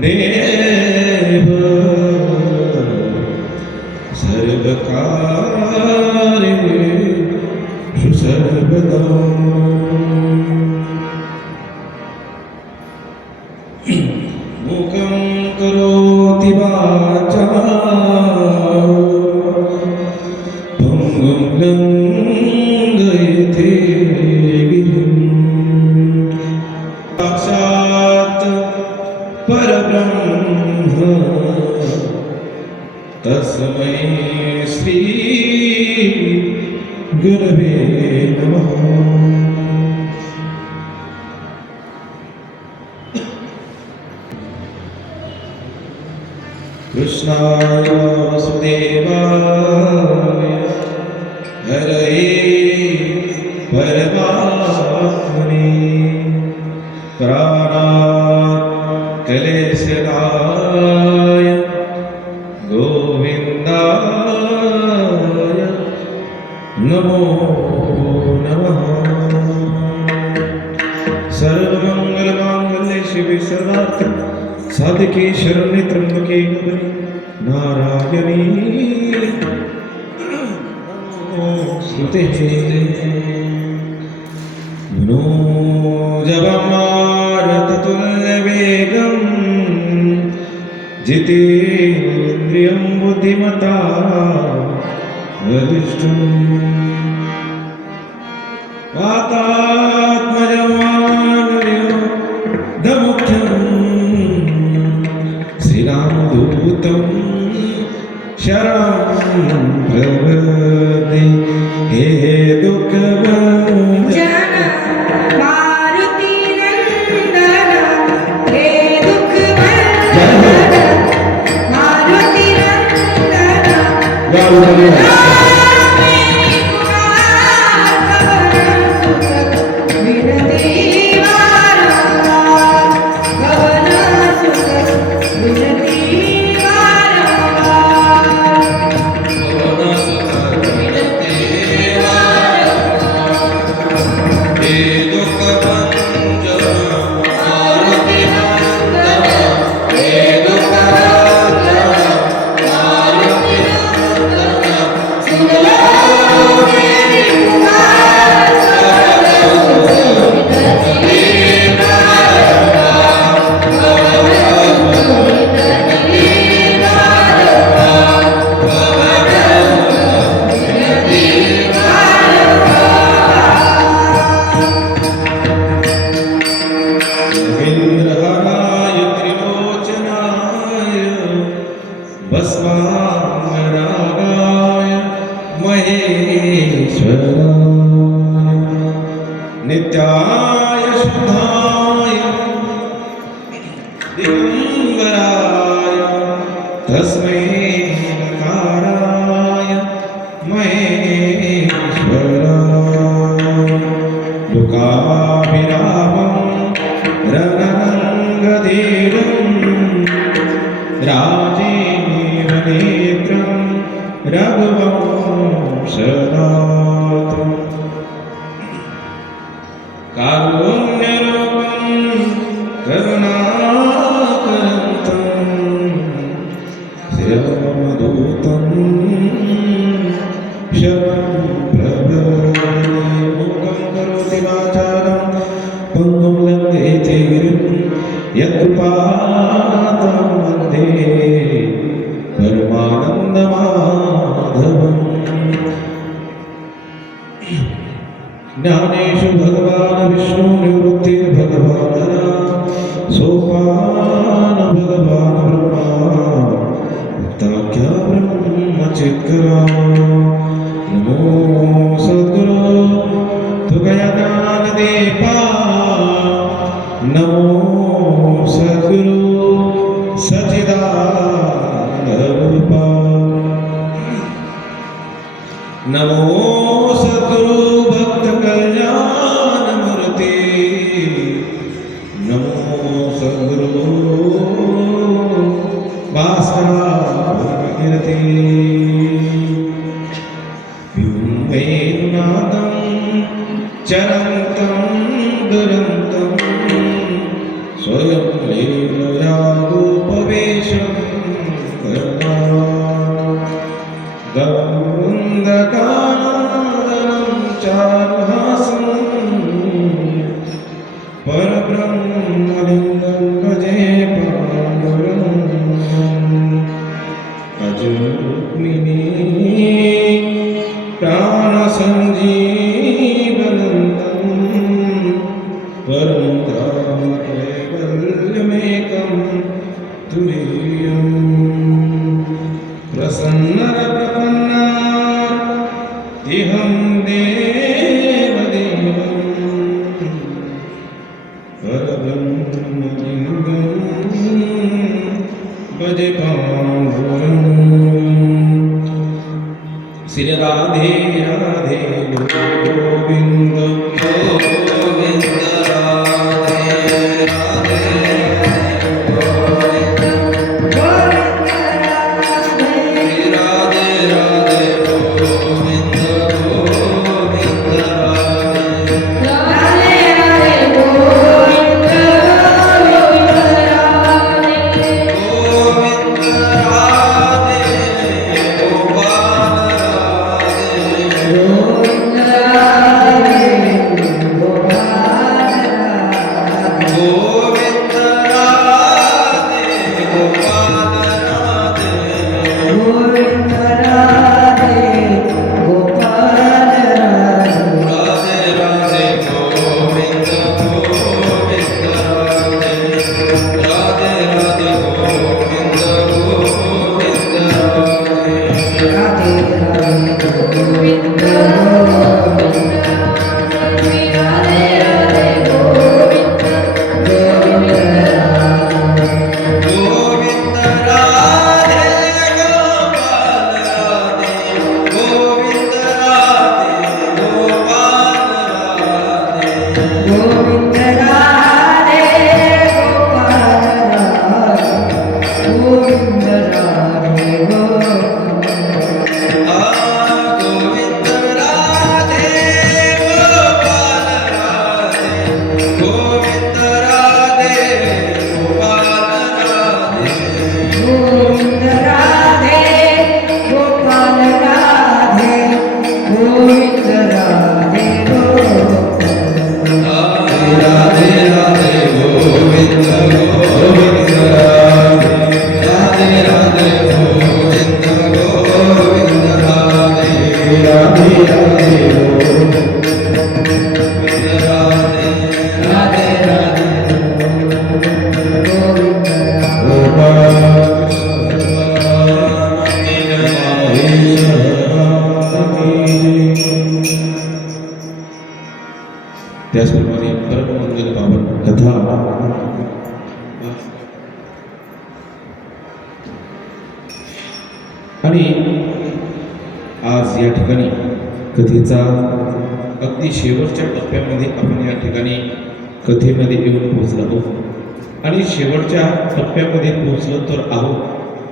देव सर्वकारे सुसर्वदा कृष्णाय वासुदेवाय हरे परमात्मने। प्राणात् कलेशनाय गोविन्दाय नमो नमः। सर्वमङ्गलमाङ्गल्ये शिवे सर्वार्थ साधके शरणे जितेन्द्रियं बुद्धिमता बुद्धिमता ददिष्टु una عندك ശ്രീ രാധേ രാധേ ഗോവിന്ദ Yeah. त्याचप्रमाणे परममंगल बाबत कथा. आणि आज या ठिकाणी कथेचा अगदी शेवटच्या टप्प्यामध्ये आपण या ठिकाणी कथेमध्ये येऊन पोहोचला आहोत आणि शेवटच्या टप्प्यामध्ये पोहोचलो तर आहोत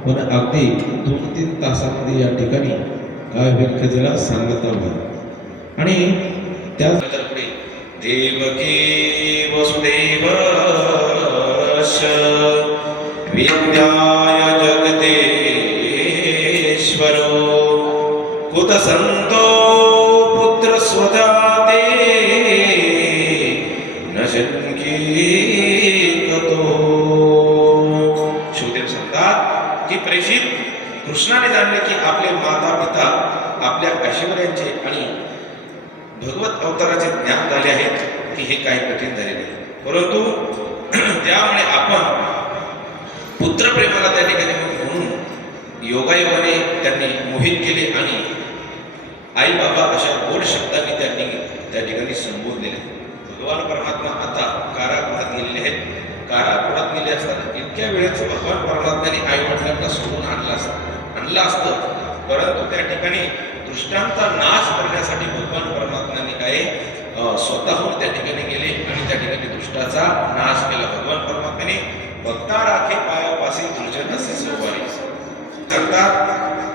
पण अगदी दोन तीन तासामध्ये या ठिकाणी काय सांगत आहोत आणि त्याच पुढे देवकी वसुदेव विद्याय जगतेश्वरो कुतसंतो पुत्र स्वतः आपल्या आणि भगवत अवताराचे ज्ञान झाले आहेत की हे काही कठीण झाले नाही. परंतु त्यामुळे आपण पुत्रप्रेमाला त्या ठिकाणी म्हणून योगायोगाने त्यांनी मोहित केले आणि आई बाबा अशा गोड शब्दांनी त्यांनी त्या ठिकाणी संबोधलेले. भगवान परमात्मा आता कारागृहात गेलेले आहेत. कारागृहात गेले असताना इतक्या वेळेच भगवान परमात्म्याने आई वडिलांना सोडून आणला असतं आणलं असतं. परंतु त्या ठिकाणी दृष्टांचा नाश करण्यासाठी भगवान परमात्म्याने काय स्वतःहून त्या ठिकाणी गेले आणि त्या ठिकाणी दुष्टाचा नाश केला. भगवान परमात्म्याने भक्ता राखे पायापासी दुर्जन असे सोपारी करतात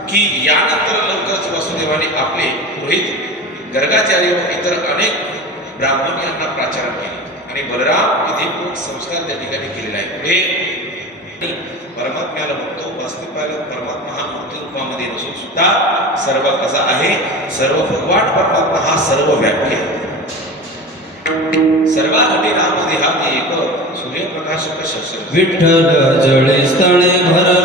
की यानंतर लवकरच वसुदेवाने आपले पुरोहित गर्गाचार्य व इतर अनेक ब्राह्मण यांना प्राचारण केले. आणि बलराम विधिपूर्वक संस्कार त्या ठिकाणी केलेला आहे. पुढे परमात्म्याला म्हणतो वास्तविक पाहिलं परमात्मा हा रूपामध्ये नसून सुद्धा सर्व कसा आहे? सर्व भगवान परमात्मा हा सर्व व्यापी आहे. सर्वा रामदेहात एक सूर्यप्रकाशक शस्त्र विठ्ठल जळे स्थळे भर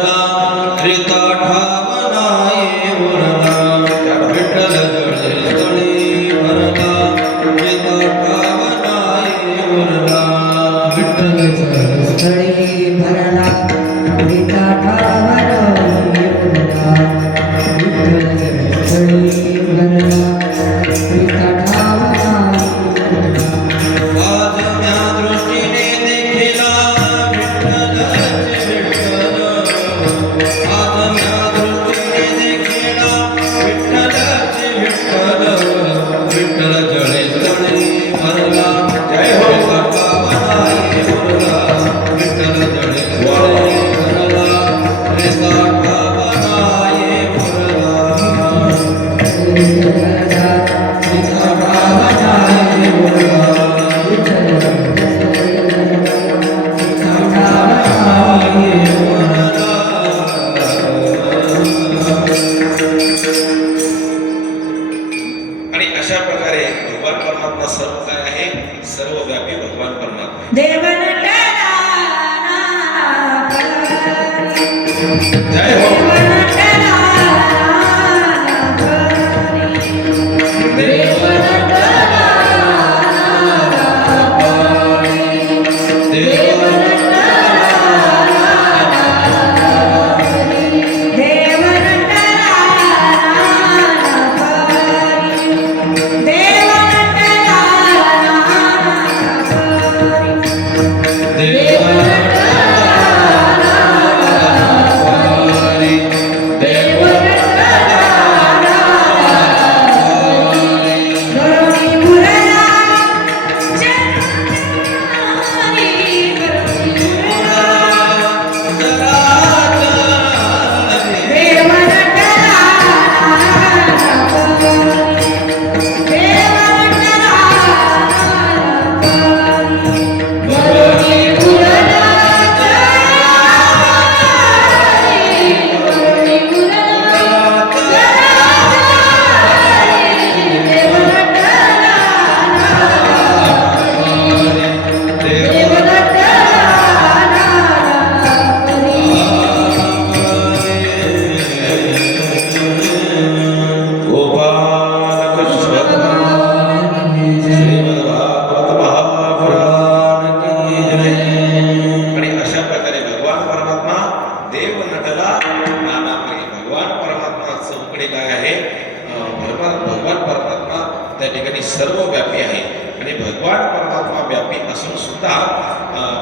त्या ठिकाणी सर्व व्यापी आहे. आणि भगवान परमात्मा व्यापी असून सुद्धा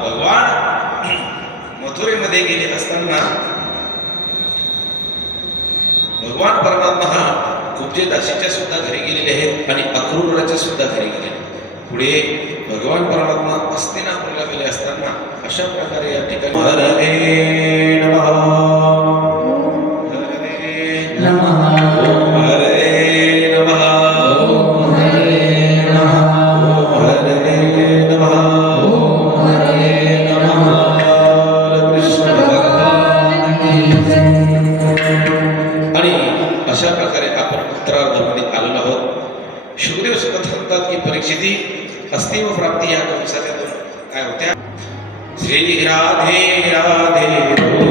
भगवान मथुरेमध्ये गेले असताना भगवान परमात्मा हा उपजे दाशीच्या सुद्धा घरी गेलेले आहेत आणि अक्रूराच्या सुद्धा घरी गेले पुढे भगवान परमात्मा हस्तिनापूरला गेले असताना अशा प्रकारे या ठिकाणी अशा प्रकारे आपण उत्तरार्धामध्ये आलेलो आहोत शुभदेव सुद्धा सांगतात की परीक्षिती अस्तिव प्राप्ती या कंसाच्या दोन काय होत्या श्री राधे राधे।